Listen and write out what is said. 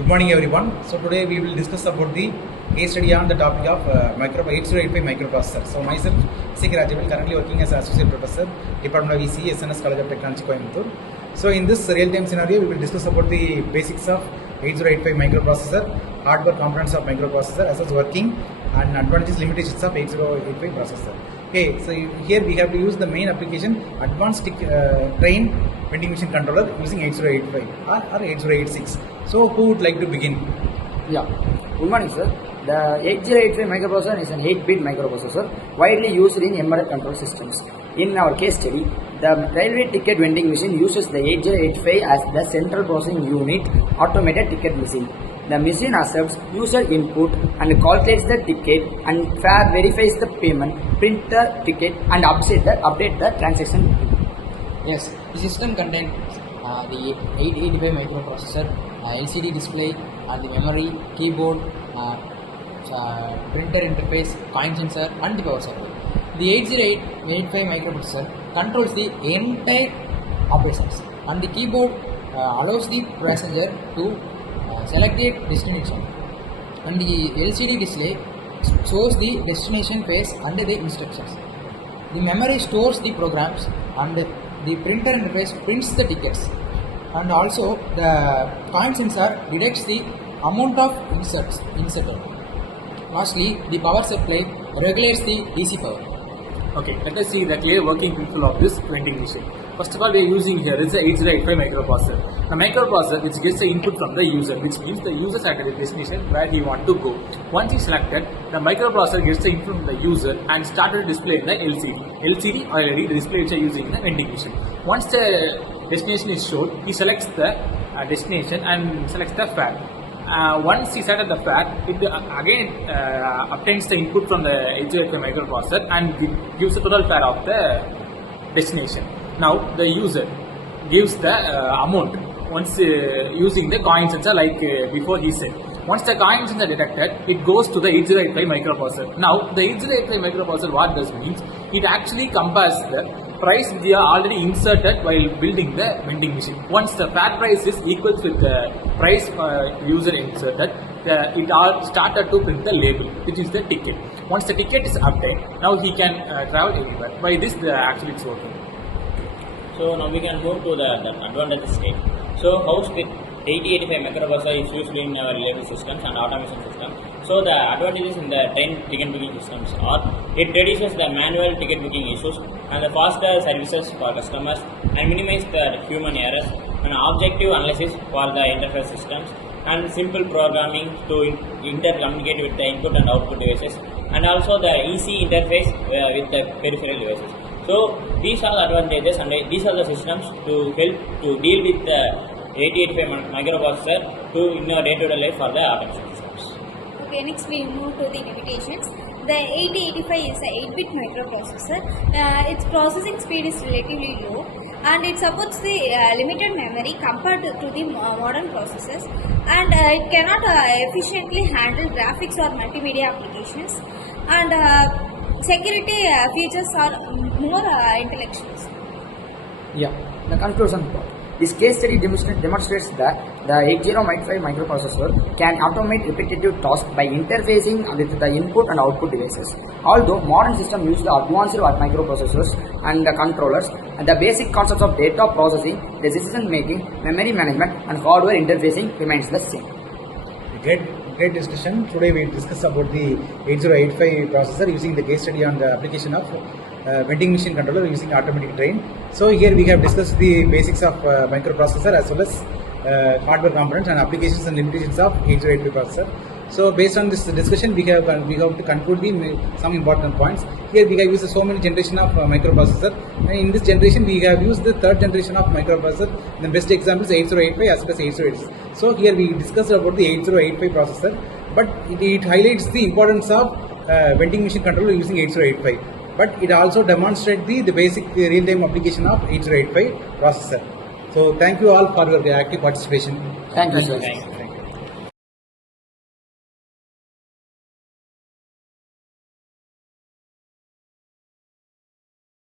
Good morning everyone. So today we will discuss about the case study on the topic of 8085 microprocessor. So myself, C. Rajavel, currently working as Associate Professor, Department of ECE, SNS College of Technology, Coimbatore. So in this real-time scenario, we will discuss about the basics of 8085 microprocessor, hardware components of microprocessor, as well as working and advantages, limitations of 8085 processor. Okay, so here we have to use the main application, advanced train vending machine controller using 8085 or 8086. So who would like to begin? Yeah, good morning sir. The 8085 microprocessor is an 8-bit microprocessor widely used in embedded control systems. In our case study, the railway ticket vending machine uses the 8085 as the central processing unit automated ticket machine. The machine accepts user input and calculates the ticket and verifies the payment, print the ticket and update the transaction. Yes, the system contains the 8085 microprocessor, LCD display, the memory, keyboard, printer interface, coin sensor and the power supply. The 8085 microprocessor controls the entire operations, and the keyboard allows the passenger to select the destination, and the LCD display shows the destination phase and the instructions. The memory stores the programs, and the printer interface prints the tickets, and also the coin sensor detects the amount of inserted. Lastly, the power supply regulates the DC power. Okay, let us see the clear working principle of this vending machine. First of all, we are using here is the 8085 microprocessor. The microprocessor which gets the input from the user, which means the user selected the destination where he want to go. Once he selected, the microprocessor gets the input from the user and started displaying the LCD or LED display which are using in the vending machine. Once the destination is shown, he selects the destination and selects the fare. Once he selected the fare, it again obtains the input from the 8085 microprocessor and gives the total fare of the destination. Now the user gives the amount once using the coin sensor like before he said. Once the coin sensor detected, it goes to the 8085 microprocessor. Now the 8085 microprocessor, what does means, it actually compares the price which they are already inserted while building the vending machine. Once the fare price is equal with the price user inserted, it all started to print the label, which is the ticket. Once the ticket is obtained, now he can travel anywhere. By this, actually it's working. So now we can move to the advantage state. So how 8085 microprocessor is used in our reliable systems and automation systems. So the advantages in the train ticket booking systems are it reduces the manual ticket booking issues and the faster services for customers and minimize the human errors and objective analysis for the interface systems and simple programming to intercommunicate with the input and output devices and also the easy interface with the peripheral devices. So these are the advantages and these are the systems to help to deal with the 8085 microprocessor to in our day-to-day life for the automation systems. Okay, next we move to the limitations. The 8085 is a 8-bit microprocessor. Its processing speed is relatively low and it supports the limited memory compared to the modern processors, and it cannot efficiently handle graphics or multimedia applications, and security features are more intellectual. Yeah, the conclusion part. This case study demonstrates that the 8085 microprocessor can automate repetitive tasks by interfacing with the input and output devices. Although modern systems use the advanced microprocessors and the controllers, and the basic concepts of data processing, decision making, memory management, and hardware interfacing remains the same. Great discussion. Today we discuss about the 8085 processor using the case study on the application of vending machine controller using automatic train. So here we have discussed the basics of microprocessor as well as hardware components and applications and limitations of 8085 processor. So based on this discussion, we have to conclude some important points. Here we have used so many generation of microprocessor, and in this generation we have used the third generation of microprocessor. The best example is 8085 as well as 8086. So here we discussed about the 8085 processor, but it highlights the importance of vending machine controller using 8085. But it also demonstrates the basic real-time application of 8085 processor. So thank you all for your active participation. Thank you, sir.